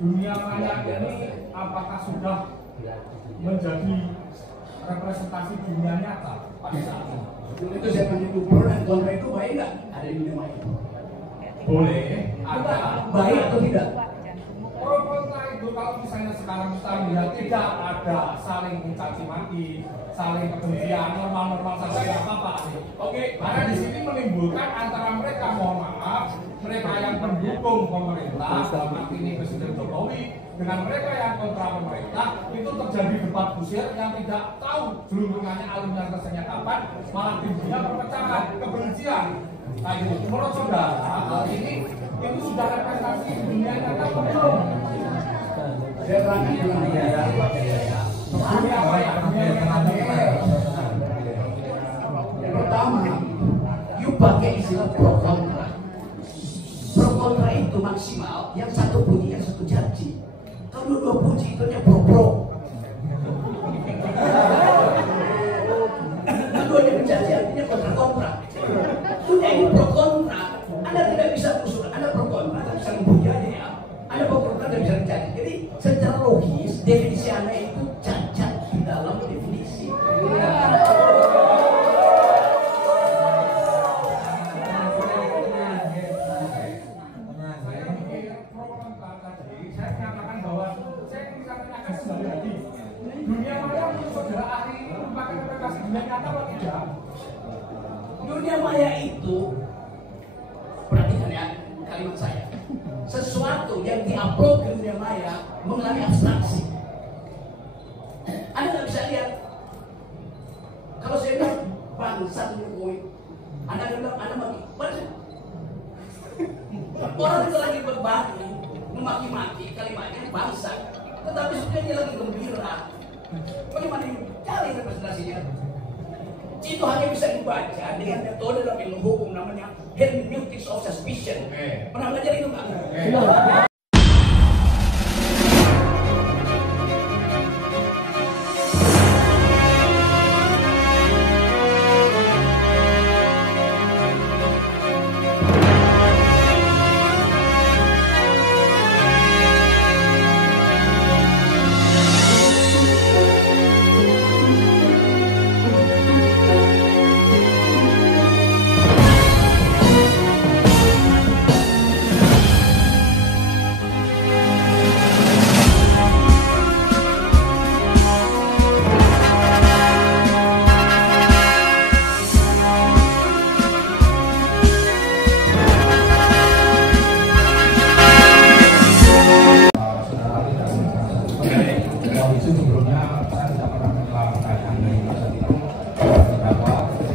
dunia maya ini apakah sudah menjadi representasi dunia nyata pada saat ini? Itu saya menyebut pro dan kontra itu baik nggak ada di dunia maya? Boleh, ada. Baik atau tidak? Pro kontra itu kalau misalnya sekarang kita lihat tidak ada saling mencaci maki, saling kebencian, normal-normal saja tidak apa-apa. Oke, karena di sini menimbulkan antara mereka, mohon maaf, mereka yang pendukung pemerintah, dalam arti ini Presiden Jokowi, dengan mereka yang kontra pemerintah, itu terjadi debat kusir yang tidak tahu jeluntungannya alurnya selesainya kapan, malah timbulnya perpecahan, kebencian. Nah itu, menurut saudara, hal ini itu sudah representasi dunia nyata atau belum? Saya terangkan dulu ya. Dunia maya, Pertama, you pakai istilah pro kontra. Pro kontra itu maksimal yang satu puji yang satu janji. Kalau dua puji itu hanya pro. Dua-duanya menjanji artinya kontra. Sudah ini pro kontra. Anda tidak bisa usul, Anda pro kontra, Anda bisa mempuji aja ya. Anda pro kontra tidak bisa menjanji. Jadi secara logis definisi Anda itu cacat di dalam definisi. dunia maya menurut saudara ahli memakai representasi dunia nyata atau tidak? Dunia maya itu, perhatikan ya kalimat saya, sesuatu yang diupload ke dunia maya mengalami abstraksi. Anda nggak bisa lihat. Kalau saya bilang bangsa Jokowi, Anda bilang Anda maki, orang itu lagi berbagi, memaki-maki kalimatnya bangsa, tetapi sebenarnya dia lagi gembira. Bagaimana cari representasinya? Itu hanya bisa dibaca dengan metode dalam ilmu hukum namanya hermeneutics of suspicion. Pernah belajar itu nggak?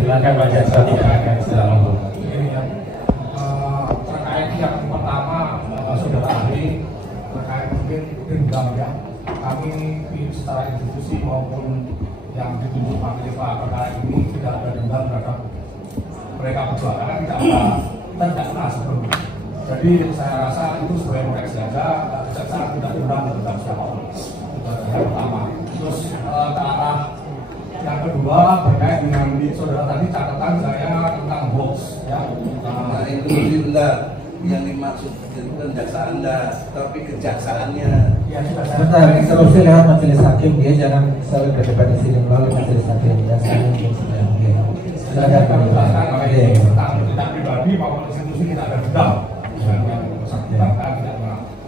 Silakan Pak Jaksa diterangkan secara umum. Terkait yang pertama, saudara ahli terkait mungkin dendam ya. Kami secara institusi maupun yang ditunjuk Pak perkara ini tidak ada dendam terhadap mereka berdua karena tidak pernah sebelumnya. Jadi saya rasa itu sebagai koreksi saja, kejaksaan tidak dendam terhadap siapapun. Itu yang pertama. Terus ke arah yang kedua terkait dengan saudara tadi catatan saya tentang hoax ya. Nah itu benar yang dimaksud kejaksaan Anda, tapi kejaksaannya Ya sudah Sebentar, instruksi lewat majelis hakim, dia jangan selalu berdebat di sini melalui majelis hakim. Ya, silakan Pak. Tidak pribadi maupun institusi tidak ada dendam.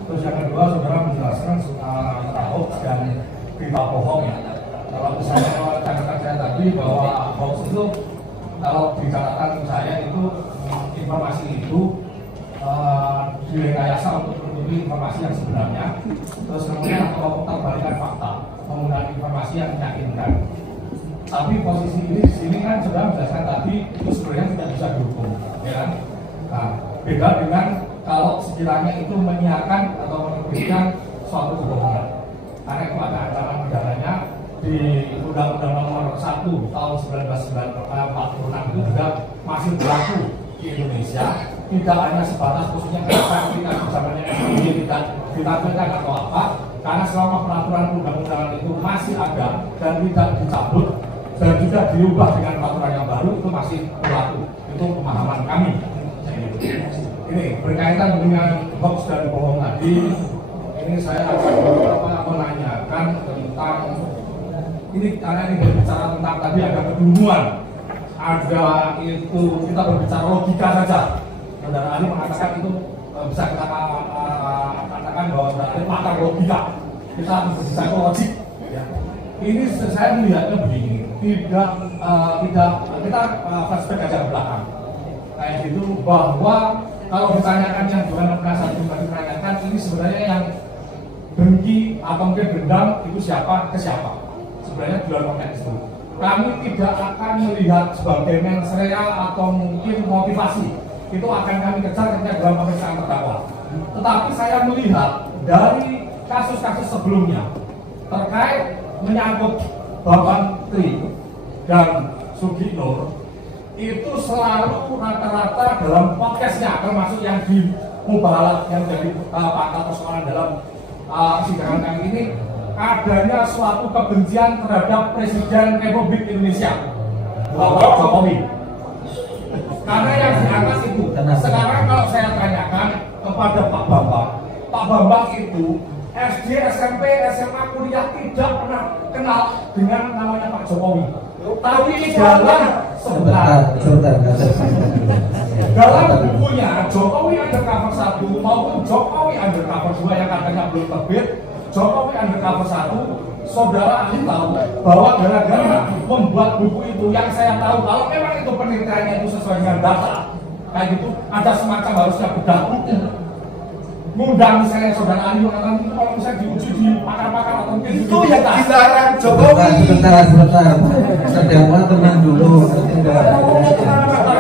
Terus yang kedua saudara menjelaskan antara hoax dan berita bohong ya. Kalau misalnya catatan saya tadi bahwa hoax itu kalau di catatan saya itu informasi itu direkayasa untuk menutupi informasi yang sebenarnya, terus kemudian atau terbalikan fakta menggunakan informasi yang meyakinkan. Tapi posisi ini di sini kan sudah menjelaskan tadi itu sebenarnya tidak bisa dihukum, ya kan? Nah, beda dengan kalau sekiranya itu menyiarkan atau menerbitkan suatu kebohongan. Karena itu ada ancaman pidananya di Undang-Undang Nomor 1 tahun 1946 itu juga masih berlaku di Indonesia. Tidak hanya sebatas khususnya ketika zamannya SBY tidak ditampilkan atau apa, karena selama peraturan undang-undangan itu masih ada dan tidak dicabut dan juga diubah dengan peraturan yang baru, itu masih berlaku. Itu pemahaman kami. Ini berkaitan dengan hoax dan bohong tadi, ini saya akan menanyakan tentang ini karena ini berbicara tentang tadi ada kedunguan, ada itu kita berbicara logika saja. Saudara ahli mengatakan itu bisa kita katakan bahwa saudara ahli pakar logika, kita berbicara logik. Ya. Ini saya melihatnya begini, tidak kita flashback aja ke belakang, kayak gitu bahwa kalau ditanyakan yang bukan penasihat pribadi ditanyakan ini sebenarnya yang dengki atau mungkin dendam itu siapa ke siapa? Sebenarnya di luar konteks itu. Kami tidak akan melihat sebagai mensreal atau mungkin motivasi. Itu akan kami kejar ketika dalam pemeriksaan terdakwa. Tetapi saya melihat dari kasus-kasus sebelumnya terkait menyangkut Bapak Tri dan Sugi Nur itu selalu rata-rata dalam podcastnya, termasuk yang di Mubahalat yang jadi fakta persoalan dalam persidangan kali ini, adanya suatu kebencian terhadap Presiden Republik Indonesia Bapak Jokowi. Karena yang di atas itu, sekarang kalau saya tanyakan kepada Pak Bambang itu SD, SMP, SMA, kuliah tidak pernah kenal dengan namanya Pak Jokowi. Tapi dalam dalam bukunya Jokowi Undercover 1 maupun Jokowi Undercover 2 yang katanya belum terbit, Jokowi Undercover 1, saudara ahli tahu bahwa gara-gara membuat buku itu yang saya tahu kalau memang itu penelitiannya itu sesuai dengan data kayak gitu, ada semacam harusnya bedah buku. Ngundang misalnya saudara ahli mengatakan itu kalau bisa diuji di pakar-pakar atau mungkin itu yang dilarang Jokowi. Sebentar, terdakwa tenang dulu.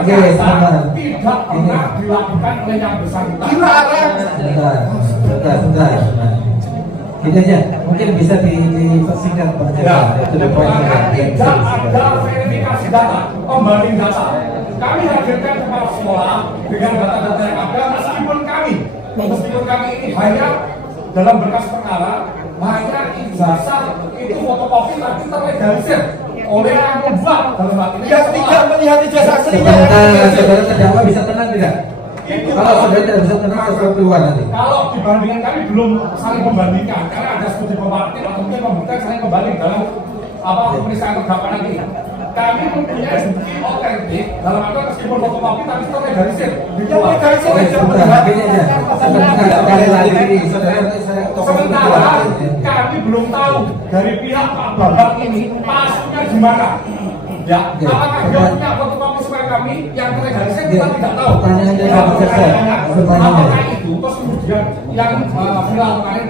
Tidak pernah dilakukan oleh yang bersangkutan. Dilarang. Sebentar. Ini aja, mungkin bisa disingkat tidak ada verifikasi data, pembanding data. Kami hadirkan kepala sekolah dengan data-data yang ada, meskipun kami ini hanya dalam berkas perkara hanya ijazah itu fotokopi tapi terlegalisir oleh yang membuat dalam hal ini yang tidak melihat ijazah aslinya. Saudara terdakwa bisa tenang tidak? Itu kalau saudara tidak bisa tenang sesuatu keluar nanti. Kalau dibandingkan kami belum saling membandingkan karena ada studi komparatif atau mungkin pembuktian saling membanding dalam pemeriksaan terdakwa nanti. Kami mempunyai bukti otentik dalam arti meskipun fotokopi tapi terlegalisir. Sementara kami belum tahu dari pihak Pak Bambang ini masuknya di mana. Ya, apakah dia punya fotokopi supaya kami yang terlegalisir kita tidak tahu. Apakah itu terus kemudian yang viral kemarin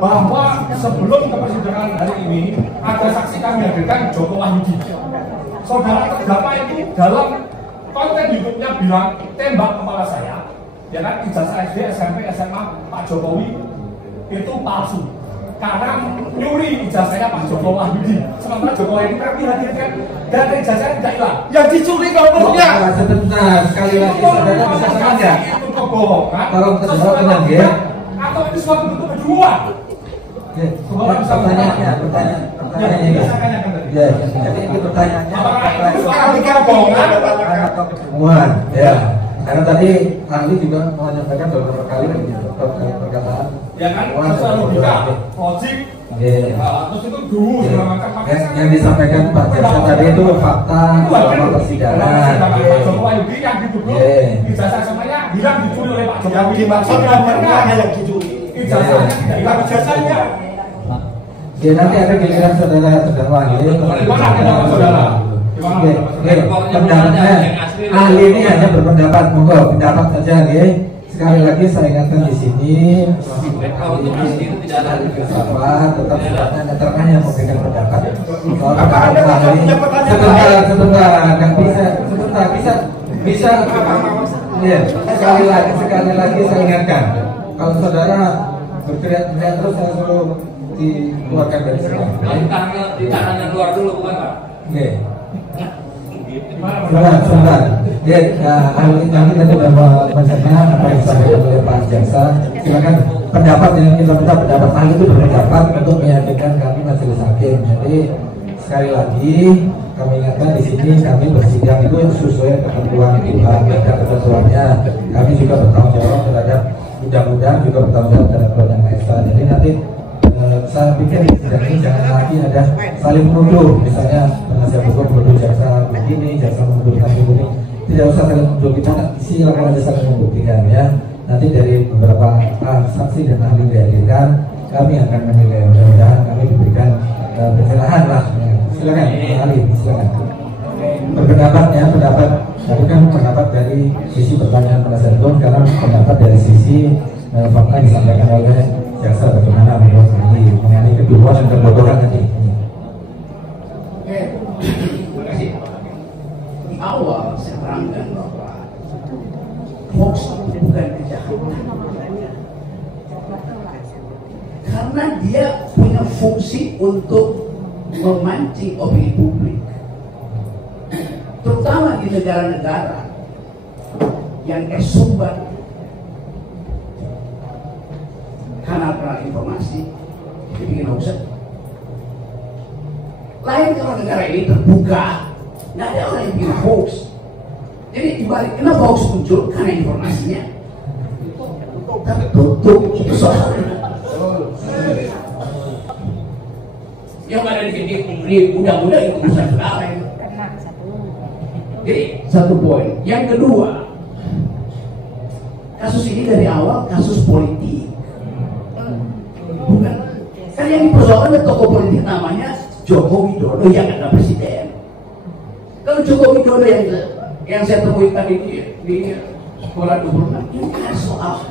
bahwa sebelum ke persidangan hari ini ada saksi kami hadirkan Joko Wahyudi. Saudara terdakwa itu dalam konten YouTube-nya bilang tembak kepala saya, ya kan ijazah SD, SMP, SMA Pak Jokowi itu palsu karena nyuri ijazahnya Pak Joko Wahyudi. Sementara Jokowi ini kami hadirkan dan ijazahnya tidak hilang. Yang dicuri nomornya. Sebentar, sekali lagi saudara bisa tenang ya? Itu kebohongan. Kalau terdakwa tenang ya? Atau itu suatu bentuk kedua. Pertanyaannya ini. Ya, jadi ini pertanyaannya atau ketemuan, ya. Karena tadi ahli juga menyampaikan beberapa kali perkataan. Ya kan, sesuai logika, logik. Terus itu dulu segala macam. Yang disampaikan Pak Jaksa tadi itu fakta selama persidangan. Pak Joko Wahyudi yang dituduh ijazah semuanya hilang dicuri oleh Pak Jokowi. Yang dimaksud nomornya yang dicuri. Ijazahnya tidak hilang ijazahnya. Ya nanti ada giliran saudara terdakwa. Pendapatnya ahli ini hanya berpendapat, monggo pendapat saja, ya. Sekali lagi saya ingatkan di sini, tidak ada filsafat, tetap sifatnya netral yang memberikan pendapat. Sebentar, nggak bisa. Ya, sekali lagi saya ingatkan, kalau saudara berteriak-teriak terus saya suruh dikeluarkan dari sini. Ditahannya keluar dulu bukan Pak? Oke. Sebentar. Ya, ahli nanti sudah mencerna apa yang disampaikan oleh Pak Jaksa. Silakan pendapat yang kita minta pendapat ahli itu berpendapat untuk meyakinkan kami majelis hakim. Jadi sekali lagi kami ingatkan di sini kami bersidang itu sesuai ketentuan dan ketentuannya. Kami juga bertanggung jawab terhadap mudah-mudahan juga bertanggung jawab terhadap Yang Maha Esa. Jadi nanti saya pikir sidang ini jangan lagi ada saling menuduh, misalnya penasihat hukum menuduh jaksa begini, jaksa menuduh hakim begini. Tidak usah saling menuduh, kita silakan aja saling membuktikan ya. Nanti dari beberapa saksi dan ahli dihadirkan, kami akan menilai. Mudah-mudahan kami diberikan pencerahan lah. Ya. Silakan, ahli, silakan. Berpendapat ya, pendapat. Tapi kan pendapat dari sisi pertanyaan penasihat hukum, karena pendapat dari sisi fakta yang disampaikan oleh jaksa bagaimana menurut ini mengenai kedua dan kebodohan tadi. Oke, terima kasih. Di awal saya terangkan bahwa hoax itu bukan kejahatan, karena dia punya fungsi untuk memancing opini publik, terutama di negara-negara yang sumber kanal informasi itu bikin hoax. Lain kalau negara ini terbuka, nggak ada orang yang bikin hoax. Jadi dibalik kenapa hoax muncul karena informasinya tertutup, itu soalnya. Yang ada di mudah-mudah itu urusan negara. Jadi satu poin. Yang kedua, kasus ini dari awal kasus politik. Bukan, kan yang dipersoalkan tokoh politik namanya Joko Widodo yang adalah presiden. Kalau Joko Widodo yang saya temui tadi di sekolah 26 itu bukan soal.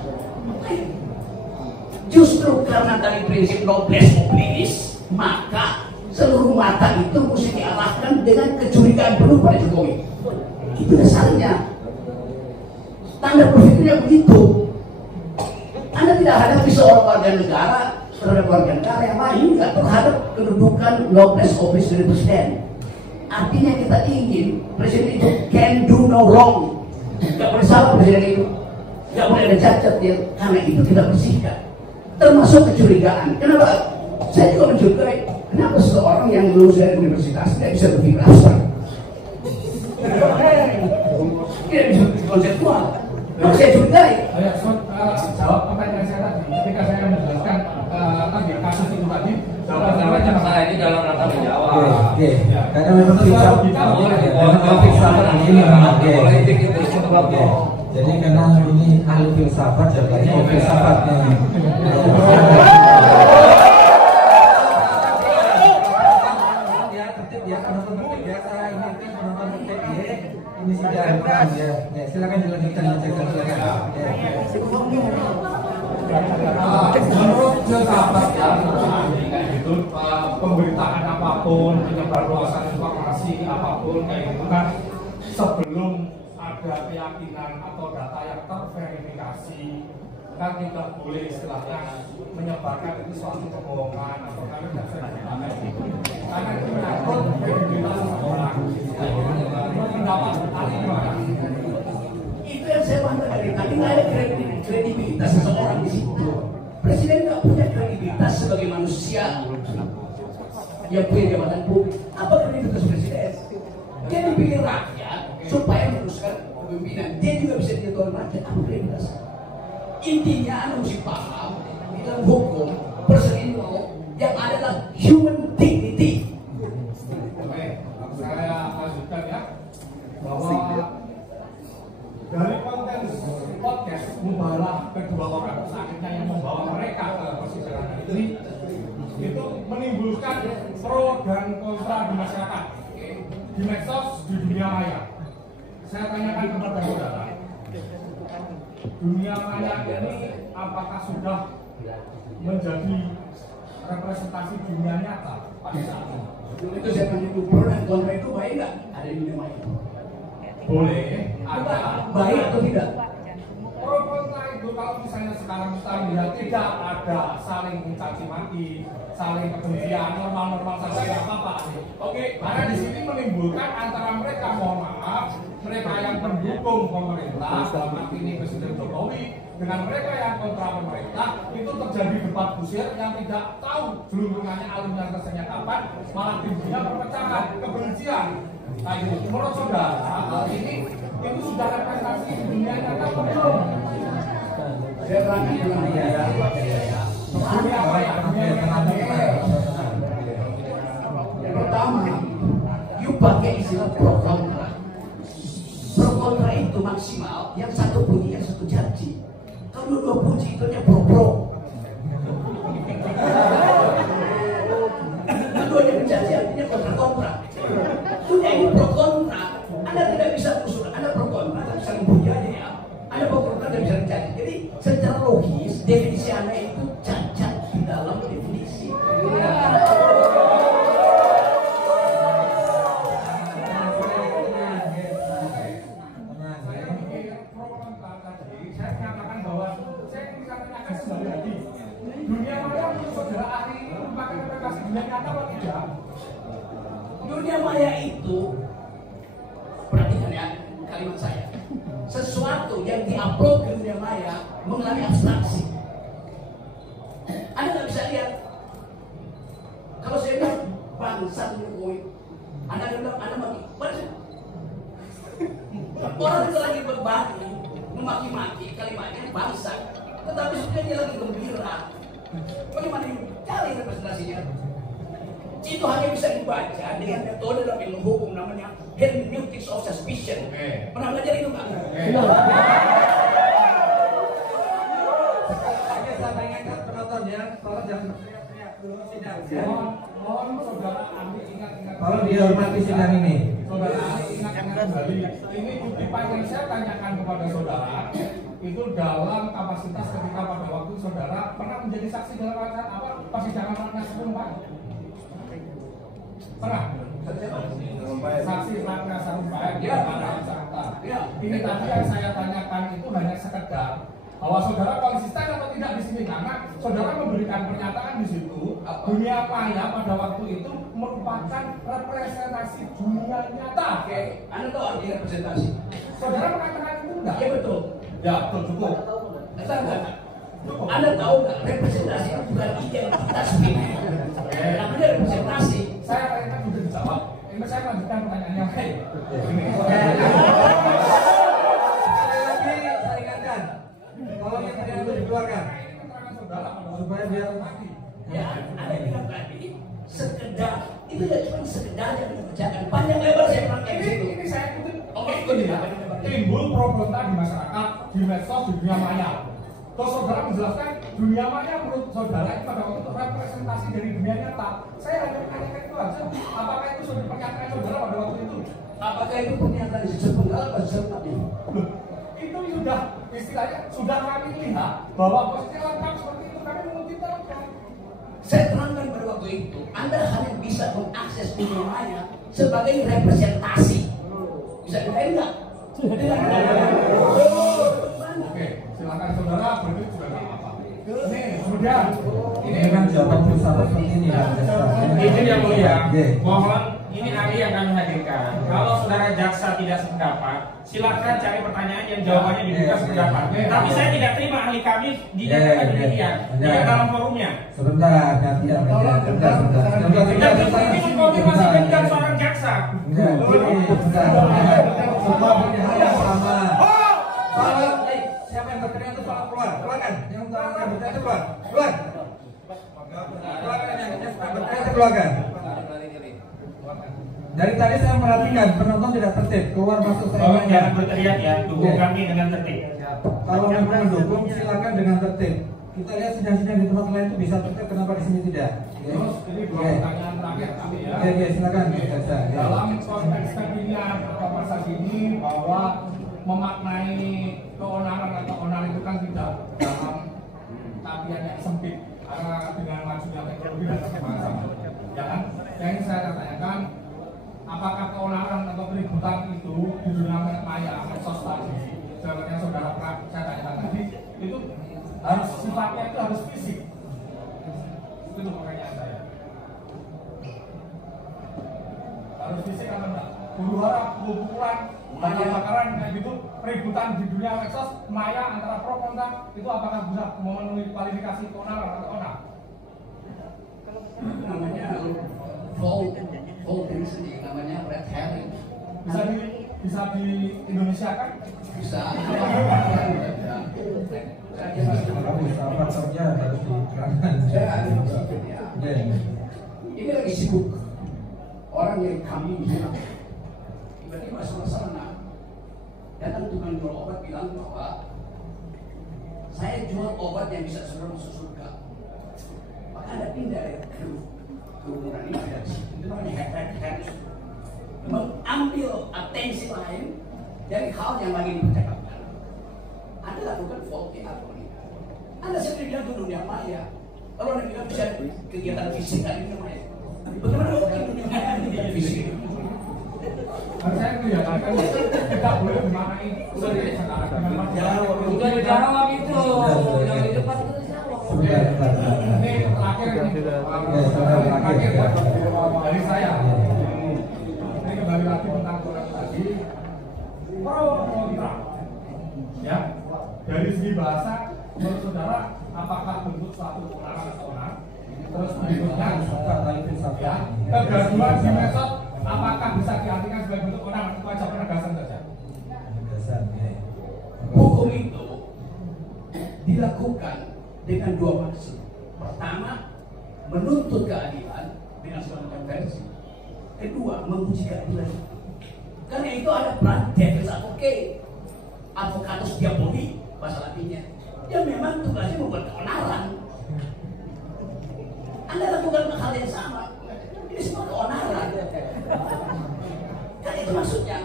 Justru karena tadi prinsip noblesse oblige, maka seluruh mata itu mesti diarahkan dengan kecurigaan penuh pada Jokowi. Itu dasarnya. Standar berpikirnya begitu. Anda tidak hadapi seorang warga negara terhadap warga negara yang lain, nggak terhadap kedudukan noblesse oblige dari presiden. Artinya kita ingin presiden itu can do no wrong, nggak boleh salah presiden itu, nggak boleh ada cacat dia, karena itu kita bersihkan. Termasuk kecurigaan. Kenapa? Saya juga mencurigai, kenapa seseorang yang lulus dari universitas tidak bisa berpikir abstrak, tidak bisa berpikir konseptual. Kenapa saya curigai? Jawab pertanyaan saya tadi, ketika saya menjelaskan tadi kasus itu tadi, jawabannya masalah ini dalam rangka menjawab. Oke. Karena memang filsafat ini politik itu oke. Jadi karena ini ahli filsafat, jawabannya filsafatnya. Ini sudah ya. Silakan dilanjutkan. Menurut filsafat ya, kayak gitu, pemberitaan apapun, penyebarluasan informasi apapun kayak gitu kan, sebelum ada keyakinan atau data yang terverifikasi, kan tidak boleh istilahnya menyebarkan itu suatu kebohongan atau karena tidak verifikasi gitu. Karena itu menyangkut kredibilitas seseorang. Pendapat ahli gimana? Itu yang saya bantah dari tadi, nggak ada kredibilitas seseorang di situ. Presiden nggak punya kredibilitas sebagai manusia yang punya jabatan publik. Apa kredibilitas presiden? Dia dipilih rakyat supaya meneruskan kepemimpinan. Dia juga bisa diatur rakyat. Apa kredibilitas? Intinya anda mesti paham di dalam hukum personal law yang adalah human dignity. Oke, saya lanjutkan ya, bahwa dari konten podcast Mubalah kedua orang sakitnya yang membawa mereka ke persidangan ini itu menimbulkan pro dan kontra di masyarakat, di medsos, di dunia maya. Saya tanyakan kepada saudara, dunia maya ini apakah sudah menjadi representasi dunia nyata pada saat ini? Itu saya tanya pro dan kontra itu baik nggak? Ada di dunia maya. Boleh, ada. Baik atau tidak? Pro kontra itu kalau misalnya sekarang kita lihat tidak ada saling mencaci maki, saling kebencian, normal-normal saja tidak apa-apa. Oke, karena di sini menimbulkan antara mereka, mohon maaf, mereka yang mendukung pemerintah, dalam arti ini Presiden Jokowi, dengan mereka yang kontra pemerintah, itu terjadi debat kusir yang tidak tahu jeluntungannya alurnya selesainya kapan, malah timbulnya perpecahan, kebencian. Nah, itu menurut saudara, hal ini itu sudah representasi di dunia nyata atau belum? Saya terangkan dengan pertama, you pakai istilah pro kontra. Pro kontra itu maksimal yang satu puji, yang satu janji. Kalau dua puji itu hanya pro. Keduanya menjanji artinya kontra. Sudah ini pro kontra. Anda tidak bisa usul, Anda pro kontra, tapi saling puji aja ya. Anda pro kontra tidak bisa menjanji. Jadi secara logis definisi Anda itu cacat di dalam definisi. Dunia maya itu, perhatikan ya kalimat saya, sesuatu yang diupload ke dunia maya mengalami abstraksi. Anda nggak bisa lihat. Kalau saya bilang bangsa Jokowi, Anda bilang Anda maki, orang itu lagi berbagi, memaki-maki kalimatnya bangsa, tetapi sebenarnya dia lagi gembira. Bagaimana cari representasinya? Itu hanya bisa dibaca dengan metode dalam ilmu hukum namanya hermeneutics of suspicion. Pernah belajar itu nggak? Saya peringatkan penonton ya, tolong jangan teriak-teriak dulu sidang. Mohon saudara ahli ingat-ingat. Tolong dihormati sidang ini. Saudara ahli ingat-ingat kembali. Ini bukti yang saya tanyakan kepada saudara itu dalam kapasitas ketika pada waktu saudara pernah menjadi saksi dalam acara apa persidangan Ratna Sarumpait. Pernah? Saksi Ratna Sarumpait di Jakarta. Ini tadi yang saya tanyakan itu hanya sekedar bahwa saudara konsisten atau tidak di sini karena saudara memberikan pernyataan di situ dunia maya pada waktu itu merupakan representasi dunia nyata. Oke, Anda tahu arti representasi? Saudara mengatakan itu enggak? Iya betul. Ya betul cukup. Anda tahu nggak representasi itu bukan identitas ini. Namanya representasi. Saya kan sudah dijawab. Ini saya lanjutkan pertanyaannya. Hei. Sekali lagi saya ingatkan, tolong yang tidak itu dikeluarkan supaya dia mati. Ya, Anda bilang tadi sekedar itu ya cuma sekedar yang dikerjakan. Panjang lebar saya pakai di situ. Ini saya kutip. Oke, ini ya. Timbul pro kontra di masyarakat, di medsos, di dunia maya. Terus saudara menjelaskan dunia maya menurut saudara itu pada waktu itu representasi dari dunia nyata. Saya hanya menanyakan itu aja. Apakah itu sudah pernyataan saudara pada waktu itu? Apakah itu pernyataan di sepenggal atau sepati? Itu sudah istilahnya sudah kami lihat bahwa posisi lengkap seperti itu kami mengutipkan. Saya terangkan pada waktu itu, Anda hanya bisa mengakses dunia maya sebagai representasi. Bisa dikain nggak? Oke, silakan saudara berarti sudah nggak apa-apa. Ini sudah. Ini kan jawaban bersama seperti ini ya. Izin yang mulia, Oke. mohon ini ahli yang kami hadirkan. Kalau saudara jaksa tidak sependapat, silakan cari pertanyaan yang jawabannya dibuka sependapat. Tapi saya tidak terima ahli kami dinyatakan demikian. Tidak dalam forumnya. Sebentar, gantian. Ini mengkonfirmasi bidang seorang jaksa. Semua berjalan sama. Salam. Siapa yang berteriak itu salam keluar. Keluarkan. Yang berteriak itu keluar. Keluar. Keluarkan yang berteriak itu keluarkan. Dari tadi saya perhatikan penonton tidak tertib, keluar masuk saya. Tolong jangan berteriak ya, dukung kami dengan tertib. Kalau memang mendukung silakan dengan tertib. Kita lihat sidang-sidang di tempat lain itu bisa tertib, kenapa di sini tidak? Terus ini dua pertanyaan terakhir kami ya. Oke, silakan. Dalam konteks kekinian konversasi ini bahwa memaknai keonaran atau onar itu kan tidak dalam artian yang sempit karena dengan majunya teknologi dan sama-sama. Ya kan? Yang ingin saya tanyakan, apakah keonaran atau keributan itu di dunia maya, medsos tadi, seperti yang saudara pernah saya tanyakan tadi, itu harus sifatnya itu harus fisik. Itu pertanyaan saya. Harus fisik atau enggak? Huru-hara, pukulan, bakar-bakaran kayak gitu, keributan di dunia medsos maya antara pro kontra itu apakah bisa memenuhi kualifikasi keonaran atau onar? Namanya voting sendiri, namanya red herring. Bisa di Indonesia kan? Bisa. Saya kajian faktornya harus diterangkan. saya ada maksudnya. Ini lagi sibuk. Orang yang kami bilang, tiba-tiba sama-sama datang tukang jual obat bilang bahwa saya jual obat yang bisa saudara masuk surga. Maka Anda pindah dari kerumunan ini dari situ. Itu namanya head. Mengambil atensi lain dari hal yang lagi dipercakapkan. Anda lakukan faulty argument. Anda sendiri bilang ke dunia maya. Kalau Anda bilang bisa kegiatan fisik di dunia maya. Bagaimana mungkin dunia maya kegiatan fisik? Saya kelihatan kan tidak boleh dimaknai sebagai Udah dijawab itu, yang di depan itu dijawab. Ini terakhir ya dari saya. Ini kembali lagi tentang Quran tadi. Pro kontra. Ya, dari segi bahasa, menurut saudara, apakah bentuk suatu keterangan atau enggak? Terus berikutnya, ya, kegaduhan di metode, apakah bisa diartikan sebagai bentuk keterangan atau aja penegasan saja? Hukum itu dilakukan dengan dua maksud. Pertama, menuntut keadilan dengan semacam versi. Kedua, menguji keadilan. Karena itu ada peran devil's advocate, advocatus diaboli bahasa Latinnya. Dia memang tugasnya membuat keonaran. Anda lakukan hal yang sama. Ini semua keonaran. Kan itu maksudnya.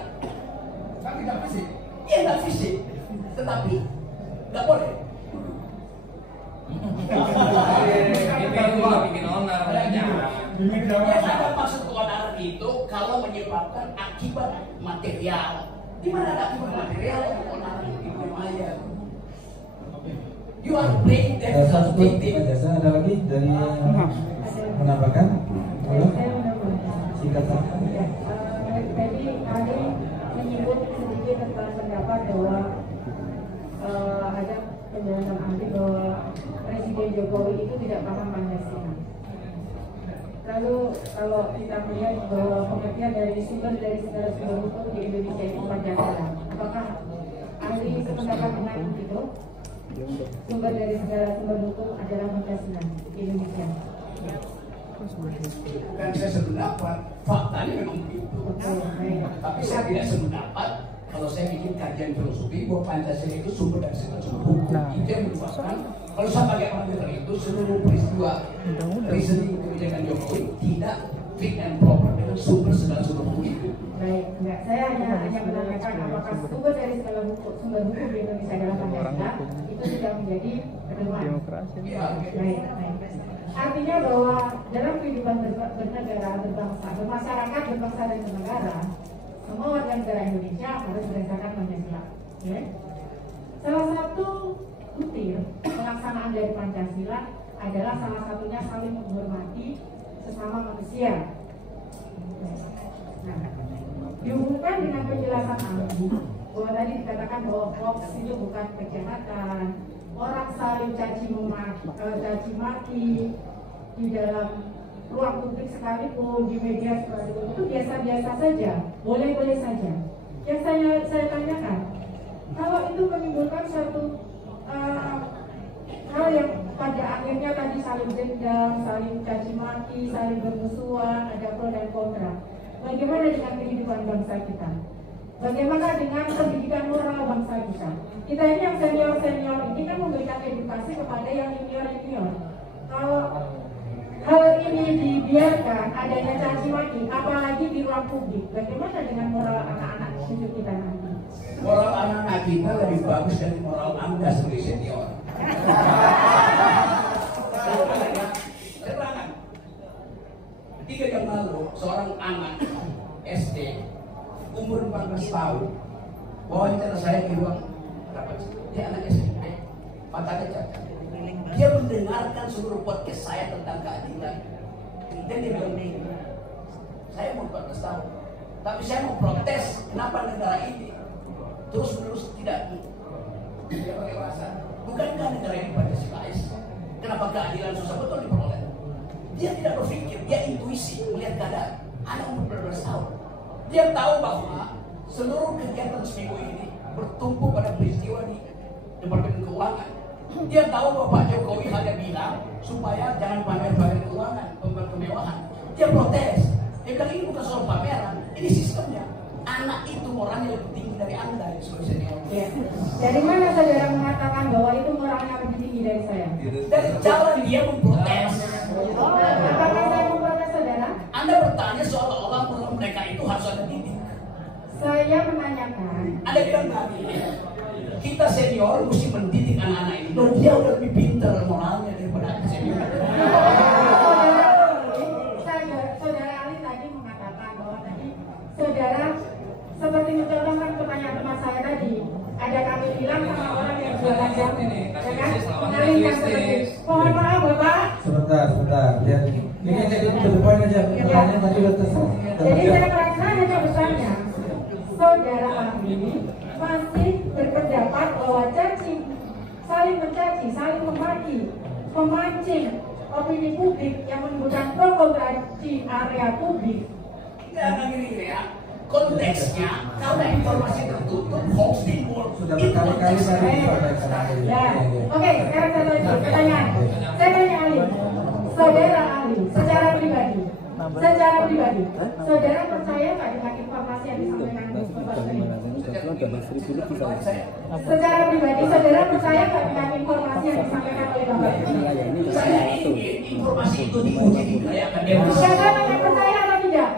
Kan tidak fisik. Iya nggak fisik, tetapi nggak boleh. Itu juga bikin onar banyak. Yang ada maksud keonaran itu kalau menyebabkan akibat material. Di mana ada akibat material keonaran di dunia maya? You are playing devil's advocate. Ada lagi dari menambahkan? Halo? Singkat saja. Tadi kami menyebut sedikit tentang pendapat bahwa ada penjelasan ahli bahwa Presiden Jokowi itu tidak paham Pancasila. Lalu kalau kita melihat bahwa pengertian dari segala sumber hukum di Indonesia itu Pancasila, apakah ahli sependapat dengan itu? Sumber dari segala sumber hukum adalah Pancasila di Indonesia. Dan saya sependapat, faktanya memang begitu. Tapi saya tidak sependapat kalau saya bikin kajian filosofi bahwa Pancasila itu sumber dari segala sumber hukum. Itu yang merupakan kalau saya pakai parameter itu seluruh peristiwa reasoning kebijakan Jokowi tidak fit and proper dengan sumber segala sumber hukum itu. Baik, enggak. Saya hanya menanyakan apakah sumber dari segala sumber hukum di Indonesia adalah Pancasila itu sudah menjadi pedoman. Ya, Baik. Artinya bahwa dalam kehidupan bernegara, berbangsa, bermasyarakat, berbangsa dan bernegara, semua warga negara Indonesia harus berdasarkan Pancasila. Ya? Salah satu butir pelaksanaan dari Pancasila adalah salah satunya saling menghormati sesama manusia. Nah, dihubungkan dengan penjelasan ahli bahwa tadi dikatakan bahwa hoax itu bukan kejahatan, orang saling caci maki di dalam ruang publik sekalipun di media seperti itu biasa-biasa saja, boleh-boleh saja. Yang saya tanyakan, kalau itu menimbulkan suatu hal yang pada akhirnya tadi saling dendam, saling caci maki, saling bermusuhan, ada pro dan kontra. Bagaimana dengan kehidupan bangsa kita? Bagaimana dengan pendidikan moral bangsa kita? Kita ini yang senior-senior ini kan memberikan edukasi kepada yang junior-junior. Kalau hal ini dibiarkan adanya caci maki, apalagi di ruang publik, bagaimana dengan moral anak-anak cucu kita nanti? moral anak-anak kita lebih bagus dari moral Anda sebagai senior. Terangan. 3 jam lalu seorang anak SD umur 14 tahun wawancara saya di ruang rapat. Dia anak SMP, matanya cacat. Dia mendengarkan seluruh podcast saya tentang keadilan. Dan dia bilang, saya umur 14 tahun, tapi saya mau protes kenapa negara ini terus-menerus tidak pakai bahasa. Bukankah negara ini Pancasilais? Kenapa keadilan susah betul diperoleh? Dia tidak berpikir, dia intuisi melihat keadaan. Anak umur 12 tahun, dia tahu bahwa seluruh kegiatan seminggu ini bertumpu pada peristiwa di Departemen Keuangan. Dia tahu bahwa Pak Jokowi hanya bilang supaya jangan pamer-pamer keuangan, pamer kemewahan. Dia protes. Dia bilang ini bukan soal pameran, ini sistemnya. Anak itu moralnya lebih tinggi dari Anda ya, sebagai senior. Ya. Dari mana saudara mengatakan bahwa itu moralnya lebih tinggi dari saya? Dari jalan dia memprotes. Apakah saya memprotes saudara? Anda bertanya seolah-olah mereka itu harus ada didik. Saya menanyakan. Anda bilang tadi, kita senior mesti mendidik anak-anak ini. Loh, dia udah lebih pintar moralnya daripada senior. Saudara Ali tadi mengatakan bahwa tadi saudara seperti mencontohkan pertanyaan teman saya tadi. Ada kami bilang sama orang yang jualan jam ini, ya kan? Mengalihkan seperti. Mohon maaf Bapak. Sebentar. Ya, ini jadi berpoin aja. Pertanyaan tadi udah terserah. Jadi saya merasa hanya besarnya. Saudara Ali masih berpendapat bahwa caci, saling mencaci, saling memaki, memancing opini publik yang menimbulkan provokasi di area publik. Enggak gini ya. Konteksnya karena informasi tertutup, hoax timbul. Sudah berkali-kali tadi disampaikan. Ya, oke. Sekarang saya tanya pertanyaan. Saya tanya Ali, saudara Ali, secara pribadi, saudara percaya nggak dengan informasi yang disampaikan Bapak tadi? Secara pribadi, saudara percaya nggak dengan informasi yang disampaikan oleh Bapak? Saya ingin informasi itu diuji dilayakan dia. Saudara percaya atau tidak?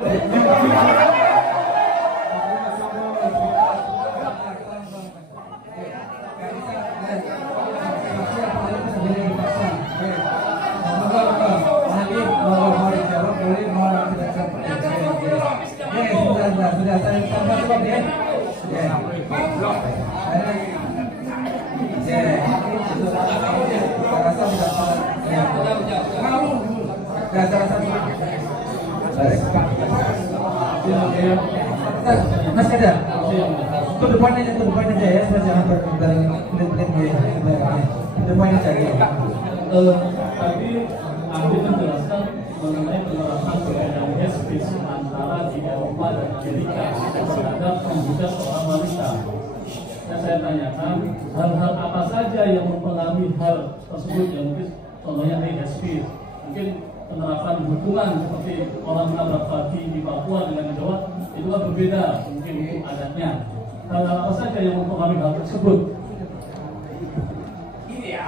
Sudah saya jawab ya. Mas ada? Ke depan aja ya, jangan berkelit-kelit ya. Ke depan aja ya. Tadi Andi menjelaskan mengenai penerapan undang speech antara di Eropa dan Amerika terhadap pembuka seorang wanita. Yang saya tanyakan, hal-hal apa saja yang mempengaruhi hal tersebut yang mungkin contohnya hate speech, mungkin penerapan hukuman seperti orang menabrak pagi di Papua dengan di Jawa itu kan berbeda mungkin hukum adatnya. Hal-hal apa saja yang mempengaruhi hal tersebut? Ini ya,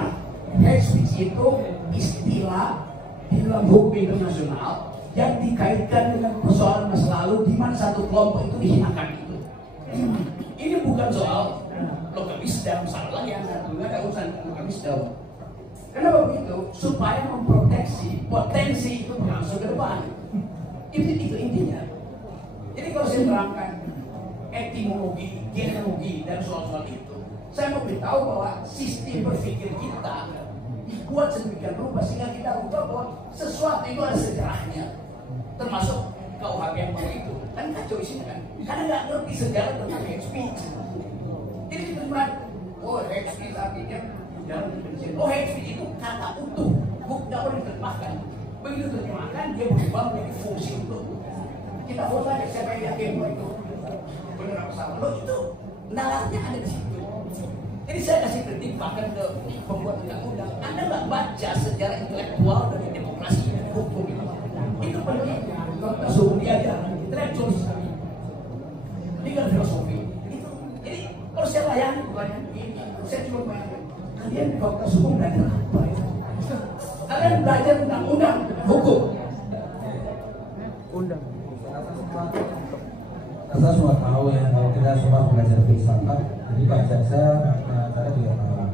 hate speech itu istilah di dalam hukum internasional yang dikaitkan dengan persoalan masa lalu di mana satu kelompok itu dihinakan itu. Ini bukan soal lockdown, salah yang ada urusan lockdown. Kenapa begitu? Supaya memproteksi potensi itu berlangsung ke depan. Itu intinya. Jadi kalau saya terangkan etimologi, genealogi dan soal-soal itu, saya mau beritahu bahwa sistem berpikir kita dibuat sedemikian rupa sehingga kita lupa bahwa sesuatu itu ada sejarahnya, termasuk KUHP yang baru itu. Kan kacau isinya kan, karena nggak ngerti sejarah tentang hate speech. Jadi cuma, oh hate speech artinya jangan dibenci. Oh hate speech itu kata utuh, nggak boleh diterjemahkan. Begitu terjemahkan dia berubah menjadi fungsi utuh. Kita foto aja siapa yang yakin bahwa itu benar apa salah. Lo itu nalarnya ada di situ. Jadi saya kasih kritik bahkan ke pembuat undang-undang. Anda nggak baca sejarah intelektual dari demokrasi dan hukum itu. Itu pentingnya. Kalau suhu dia intelektual, ini kan filosofi. Itu. Jadi kalau saya layani bukannya ini, saya cuma bayangkan kalian fakultas hukum belajar apa itu? Kalian belajar undang-undang hukum. Kita semua tahu ya, kalau kita semua belajar filsafat, jadi Pak Jaksa, saya juga tahu.